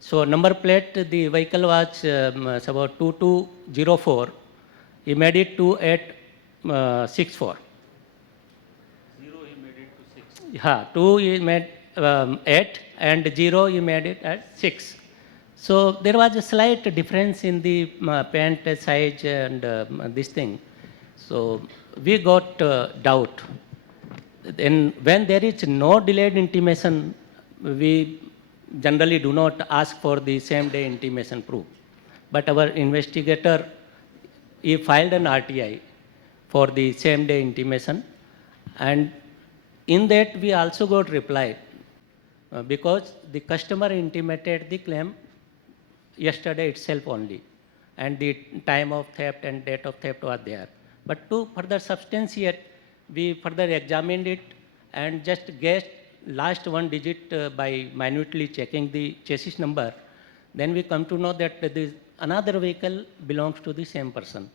So number plate, the vehicle was about 2204. He made it 2864. 0 he made it to 6. Yeah, 2 he made 8 and 0 he made it at 6. So there was a slight difference in the paint size and this thing. So we got doubt. Then when there is no delayed intimation, we generally do not ask for the same day intimation proof. But our investigator, he filed an RTI for the same day intimation, and in that we also got reply because the customer intimated the claim yesterday itself only, and the time of theft and date of theft was there. But to further substantiate, we further examined it and just guessed last 1 digit by minutely checking the chassis number. Then we come to know that this another vehicle belongs to the same person.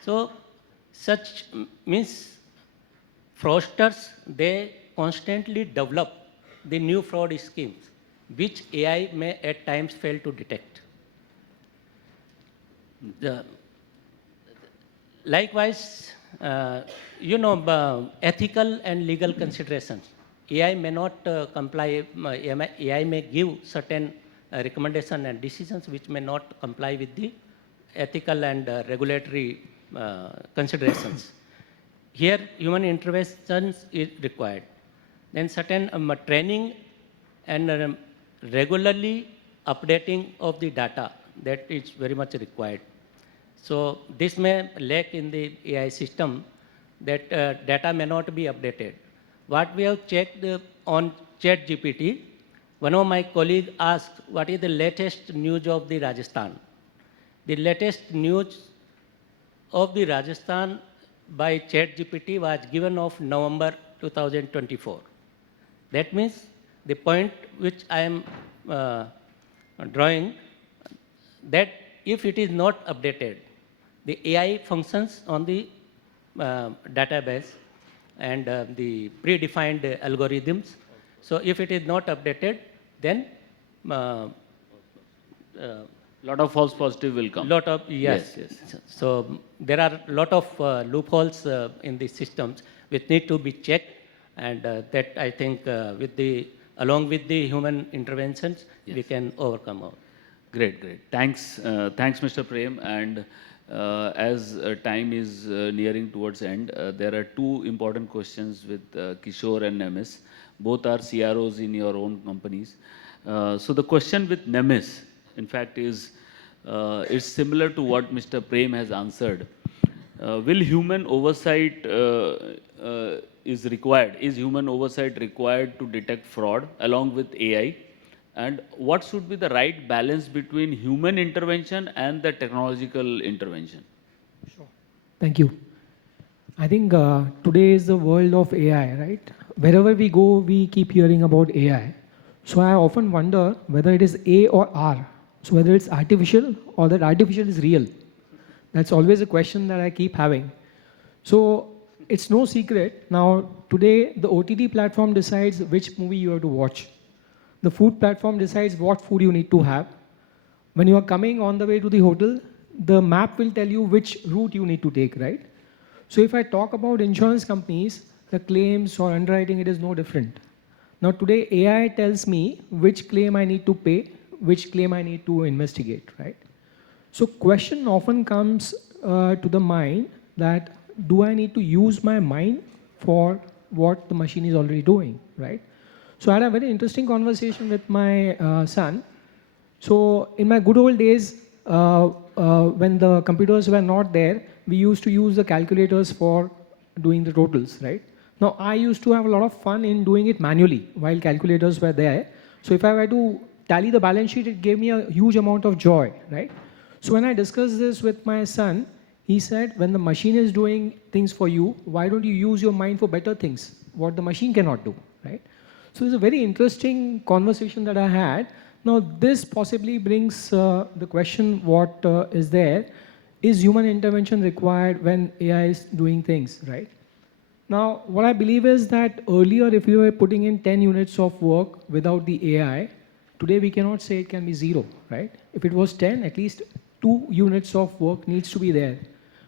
So such means fraudsters, they constantly develop the new fraud schemes, which AI may at times fail to detect. Likewise, ethical and legal considerations. AI may not comply, AI may give certain recommendations and decisions which may not comply with the ethical and regulatory considerations. Here, human intervention is required. Then certain training and regularly updating of the data, that is very much required. So this may lack in the AI system, that data may not be updated. What we have checked on ChatGPT, one of my colleagues asked, what is the latest news of the Rajasthan? The latest news of the Rajasthan by ChatGPT was given of November 2024. That means the point which I am drawing, that if it is not updated, the AI functions on the database and the predefined algorithms. So if it is not updated, then lot of false positive will come. lot of, yes. Yes. So there are a lot of loopholes in the systems which need to be checked, and that I think along with the human interventions, we Yes. can overcome all. Great. Thanks, Mr. Prem. And as time is nearing towards end, there are two important questions with Kishore and Nimesh. Both are CROs in your own companies. So the question with Nimesh, in fact, is similar to what Mr. Prem has answered. Will human oversight is required? Is human oversight required to detect fraud along with AI? And what should be the right balance between human intervention and the technological intervention? Sure. Thank you. I think today is the world of AI, right? Wherever we go, we keep hearing about AI. So I often wonder whether it is A or R. So whether it's artificial or that artificial is real. That's always a question that I keep having. So it's no secret. Now, today, the OTT platform decides which movie you have to watch. The food platform decides what food you need to have. When you are coming on the way to the hotel, the map will tell you which route you need to take, right? So if I talk about insurance companies, the claims or underwriting, it is no different. Now today, AI tells me which claim I need to pay, which claim I need to investigate, right? So question often comes to the mind that, do I need to use my mind for what the machine is already doing, right? So I had a very interesting conversation with my son. So in my good old days, when the computers were not there, we used to use the calculators for doing the totals, right? Now I used to have a lot of fun in doing it manually while calculators were there. So if I were to tally the balance sheet, it gave me a huge amount of joy, right? So when I discussed this with my son, he said, when the machine is doing things for you, why don't you use your mind for better things, what the machine cannot do, right? So it's a very interesting conversation that I had. Now this possibly brings the question, what is there? Is human intervention required when AI is doing things, right? Now what I believe is that earlier, if you were putting in 10 units of work without the AI, today we cannot say it can be 0, right? If it was 10, at least 2 units of work needs to be there.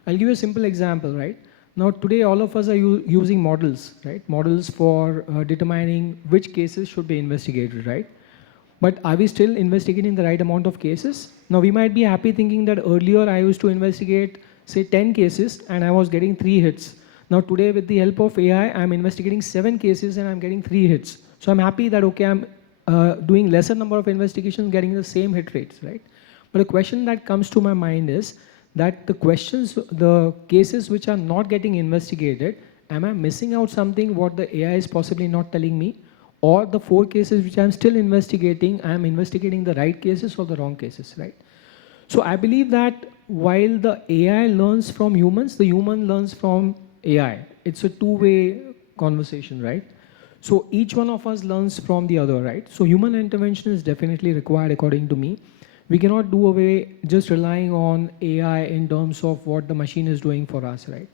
I'll give you a simple example, right? Now today all of us are using models, right? Models for determining which cases should be investigated, right? But are we still investigating the right amount of cases? Now we might be happy thinking that earlier I used to investigate, say 10 cases and I was getting 3 hits. Now today with the help of AI, I'm investigating 7 cases and I'm getting 3 hits. So I'm happy that, okay, I'm doing lesser number of investigations, getting the same hit rates, right? But a question that comes to my mind is that the cases which are not getting investigated, am I missing out something what the AI is possibly not telling me? Or the 4 cases which I'm still investigating, I'm investigating the right cases or the wrong cases, right? So I believe that while the AI learns from humans, the human learns from AI. It's a two-way conversation, right? So each one of us learns from the other, right? So human intervention is definitely required according to me. We cannot do away just relying on AI in terms of what the machine is doing for us, right?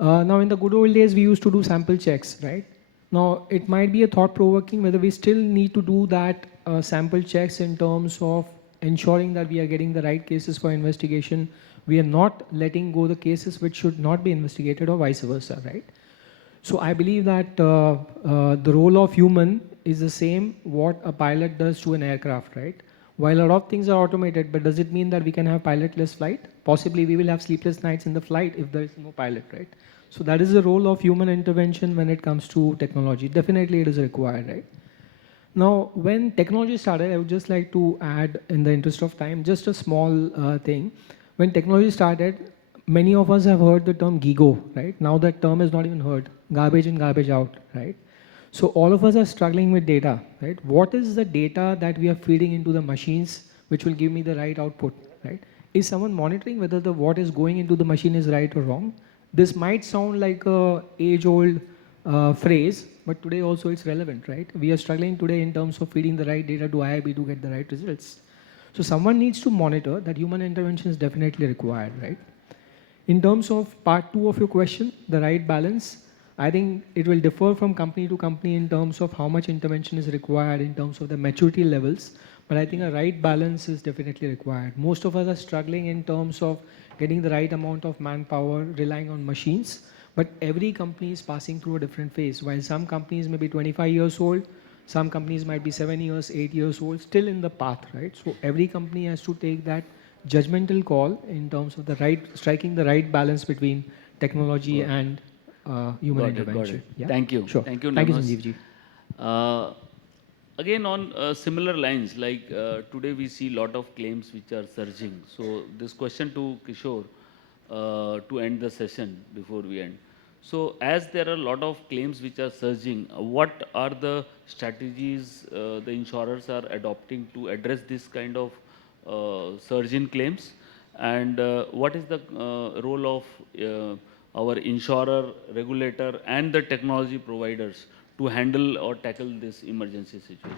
Now in the good old days, we used to do sample checks, right? Now it might be a thought-provoking whether we still need to do that sample checks in terms of ensuring that we are getting the right cases for investigation. We are not letting go the cases which should not be investigated or vice versa, right? So I believe that the role of human is the same what a pilot does to an aircraft, right? While a lot of things are automated, but does it mean that we can have pilotless flight? Possibly we will have sleepless nights in the flight if there is no pilot, right? So that is the role of human intervention when it comes to technology. Definitely it is required, right? Now, when technology started, I would just like to add, in the interest of time, just a small thing. When technology started, many of us have heard the term GIGO, right? Now that term is not even heard. Garbage in, garbage out, right? So all of us are struggling with data, right? What is the data that we are feeding into the machines which will give me the right output, right? Is someone monitoring whether what is going into the machine is right or wrong? This might sound like a age-old phrase, but today also it's relevant, right? We are struggling today in terms of feeding the right data to IIB to get the right results. So someone needs to monitor that. Human intervention is definitely required, right? In terms of part 2 of your question, the right balance, I think it will differ from company to company in terms of how much intervention is required in terms of the maturity levels. But I think a right balance is definitely required. Most of us are struggling in terms of getting the right amount of manpower, relying on machines. But every company is passing through a different phase. While some companies may be 25 years old, some companies might be 7 years, 8 years old, still in the path, right? So every company has to take that judgmental call in terms of striking the right balance between technology and human intervention. Yeah? Thank you. Sure. Thank you, Thank you, Nimesh. Sanjeev ji. Again, on similar lines, like today we see a lot of claims which are surging. So this question to Kishore to end the session before we end. So as there are a lot of claims which are surging, what are the strategies the insurers are adopting to address this kind of surge in claims? And what is the role of our insurer, regulator, and the technology providers to handle or tackle this emergency situation?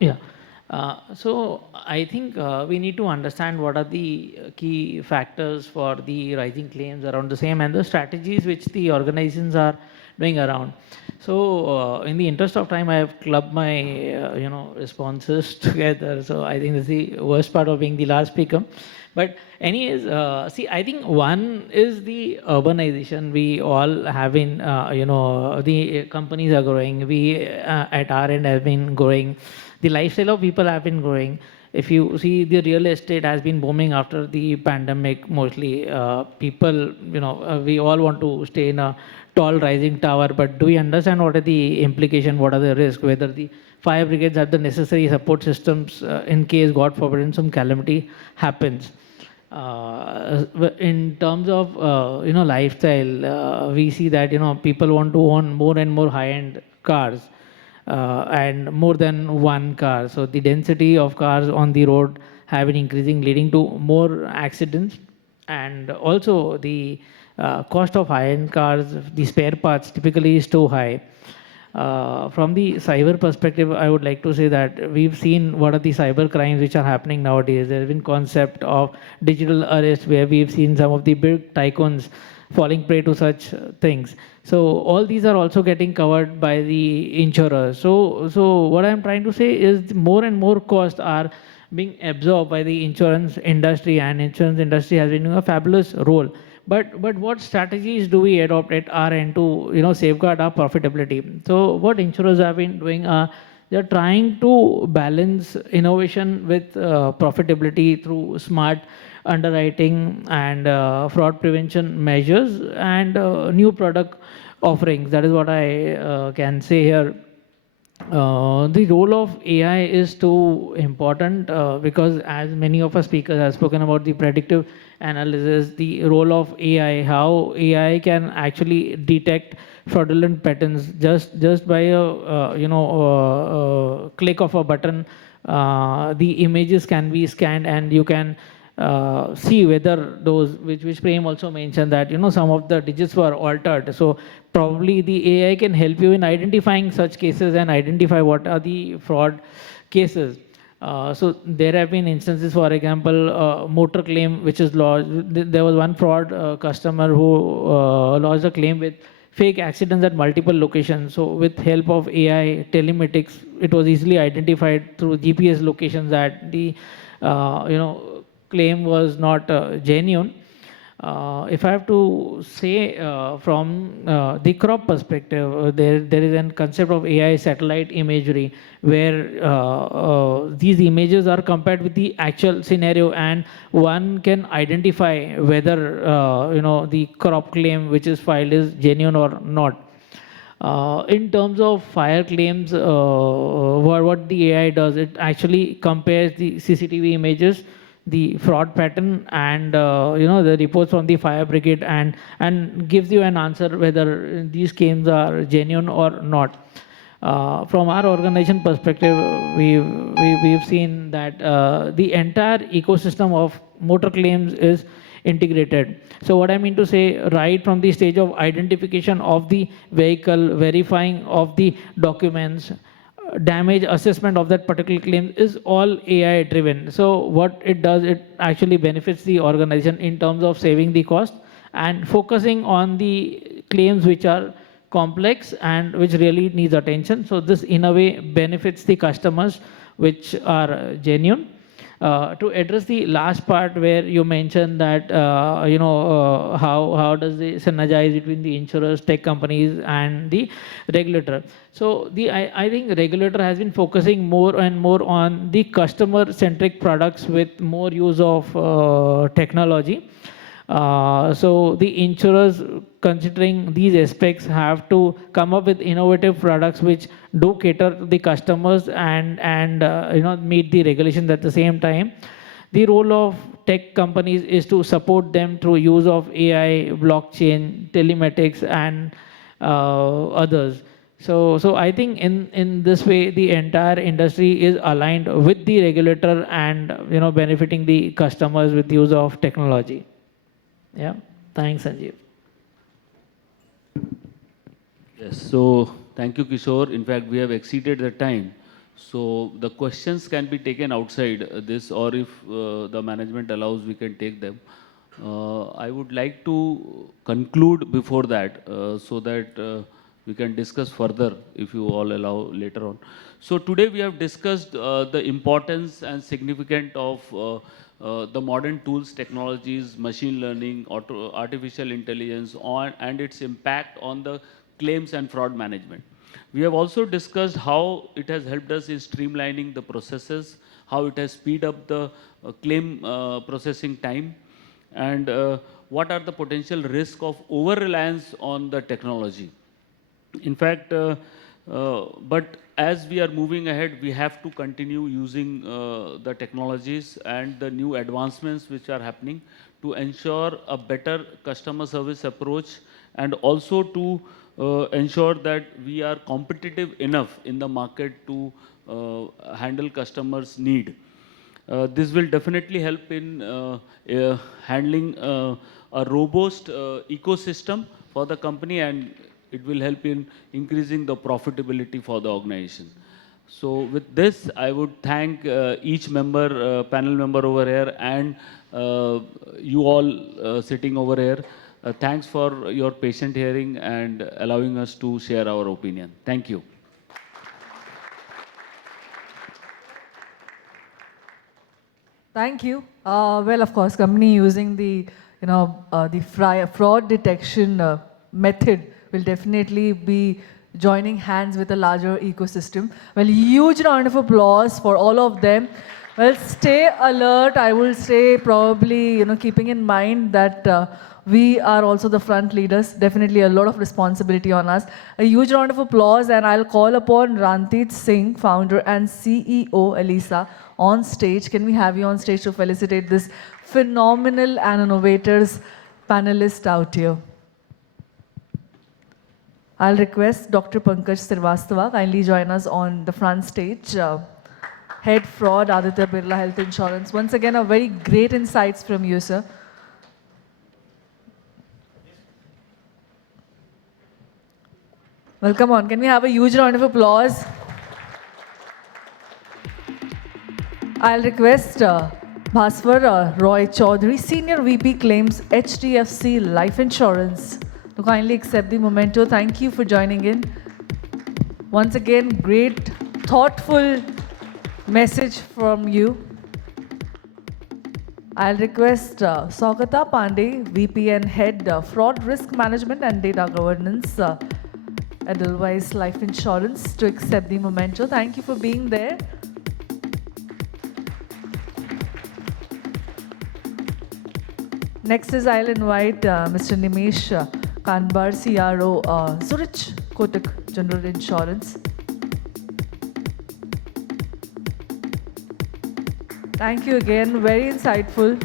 Yeah. So I think we need to understand what are the key factors for the rising claims around the same and the strategies which the organizations are doing around. So in the interest of time, I have clubbed my responses together. So I think that's the worst part of being the last speaker. But anyways, see, I think one is the urbanization. We all have been, the companies are growing. We at our end have been growing. The lifestyle of people have been growing. If you see, the real estate has been booming after the pandemic mostly. People, we all want to stay in a tall rising tower, but do we understand what are the implications, what are the risks, whether the fire brigades have the necessary support systems in case, God forbid, some calamity happens. In terms of lifestyle, we see that people want to own more and more high-end cars. And more than one car. So the density of cars on the road have been increasing, leading to more accidents. And also the cost of high-end cars, the spare parts typically is too high. From the cyber perspective, I would like to say that we've seen what are the cyber crimes which are happening nowadays. There has been concept of digital arrest where we've seen some of the big tycoons falling prey to such things. So all these are also getting covered by the insurers. So what I'm trying to say is more and more costs are being absorbed by the insurance industry, and insurance industry has been doing a fabulous role. But what strategies do we adopt at our end to safeguard our profitability? So what insurers have been doing, they're trying to balance innovation with profitability through smart underwriting and fraud prevention measures and new product offerings. That is what I can say here. The role of AI is too important because as many of our speakers have spoken about the predictive analysis, the role of AI, how AI can actually detect fraudulent patterns just by a click of a button. The images can be scanned and you can see whether those, which PREM also mentioned that some of the digits were altered. So probably the AI can help you in identifying such cases and identify what are the fraud cases. So there have been instances, for example, motor claim which is lodged. There was one fraud customer who lodged a claim with fake accidents at multiple locations. So with help of AI telematics, it was easily identified through GPS locations that the claim was not genuine. If I have to say from the crop perspective, there is a concept of AI satellite imagery where these images are compared with the actual scenario and one can identify whether the crop claim which is filed is genuine or not. In terms of fire claims, what the AI does, it actually compares the CCTV images, the fraud pattern, and the reports from the fire brigade, and gives you an answer whether these claims are genuine or not. From our organization perspective, we've seen that the entire ecosystem of motor claims is integrated. So what I mean to say, right from the stage of identification of the vehicle, verifying of the documents, damage assessment of that particular claim is all AI driven. So what it does, it actually benefits the organization in terms of saving the cost and focusing on the claims which are complex and which really needs attention. So this in a way benefits the customers which are genuine. To address the last part where you mentioned that how does they synergize between the insurers, tech companies, and the regulator. So I think regulator has been focusing more and more on the customer-centric products with more use of technology. So the insurers, considering these aspects, have to come up with innovative products which do cater to the customers and meet the regulations at the same time. The role of tech companies is to support them through use of AI, blockchain, telematics, and others. So I think in this way the entire industry is aligned with the regulator and benefiting the customers with use of technology. Yeah, thanks, Sanjiv. Yes, so thank you, Kishore. In fact, we have exceeded the time. So the questions can be taken outside this, or if the management allows, we can take them. I would like to conclude before that so that we can discuss further if you all allow later on. So today we have discussed the importance and significance of the modern tools, technologies, machine learning, artificial intelligence and its impact on the claims and fraud management. We have also discussed how it has helped us in streamlining the processes, how it has speed up the claim processing time, and what are the potential risks of over-reliance on the technology. In fact, but as we are moving ahead, we have to continue using the technologies and the new advancements which are happening to ensure a better customer service approach and also to ensure that we are competitive enough in the market to handle customers' need. This will definitely help in handling a robust ecosystem for the company, and it will help in increasing the profitability for the organization. So with this, I would thank each member, panel member over here, and you all sitting over here. Thanks for your patient hearing and allowing us to share our opinion. Thank you. Thank you. Well, of course, company using the fraud detection method will definitely be joining hands with a larger ecosystem. Well, huge round of applause for all of them. Well, stay alert. I will say probably, keeping in mind that we are also the front leaders. Definitely a lot of responsibility on us. A huge round of applause, and I'll call upon Ranjit Singh, founder and CEO, Elisa, on stage. Can we have you on stage to felicitate this phenomenal and innovators panelist out here? I'll request Dr. Pankaj Srivastava kindly join us on the front stage. Head Fraud, Aditya, Birla Health Insurance. Once again, a very great insights from you, sir. Well, come on, can we have a huge round of applause? I'll request Bhaswar Roy Chowdhury, Senior VP Claims, HDFC Life Insurance, to kindly accept the memento. Thank you for joining in. Once again, great, thoughtful message from you. I'll request Sougata Pandey, VP and Head Fraud Risk Management and Data Governance, Edelweiss Life Insurance, to accept the memento. Thank you for being there. Next is I'll invite Mr. Nimesh Kanabar, CRO, Zurich, Kotak General Insurance. Thank you again, very insightful.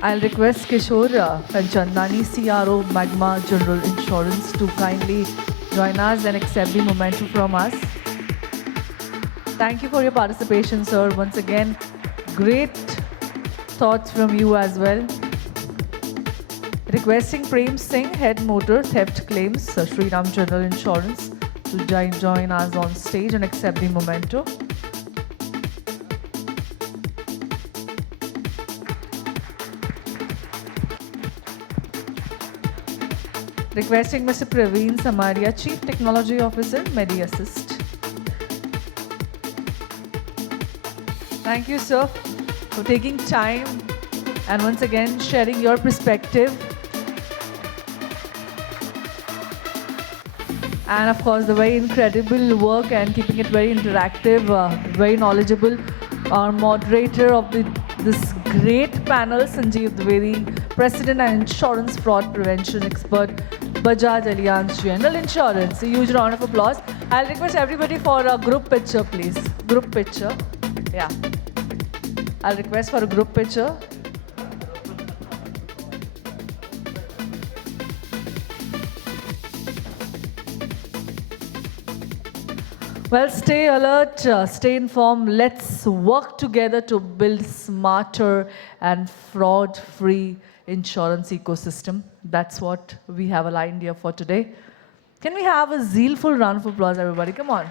I'll request Kishore Khanchandani, CRO, Magma General Insurance, to kindly join us and accept the memento from us. Thank you for your participation, sir. Once again, great thoughts from you as well. Requesting Prem Singh, Head Motor Theft Claims, Shriram General Insurance, to join us on stage and accept the memento. Requesting Mr. Praveen Samaria, Chief Technology Officer, MediAssist. Thank you, sir, for taking time and once again sharing your perspective. And of course, the very incredible work and keeping it very interactive, very knowledgeable. Our moderator of this great panel, Sanjiv Dwivedi, President and Insurance Fraud Prevention Expert, Bajaj Allianz General Insurance. A huge round of applause. I'll request everybody for a group picture, please. Group picture. Yeah. I'll request for a group picture. Well, stay alert, stay informed. Let's work together to build smarter and fraud-free insurance ecosystem. That's what we have aligned here for today. Can we have a zealful round of applause, everybody? Come on.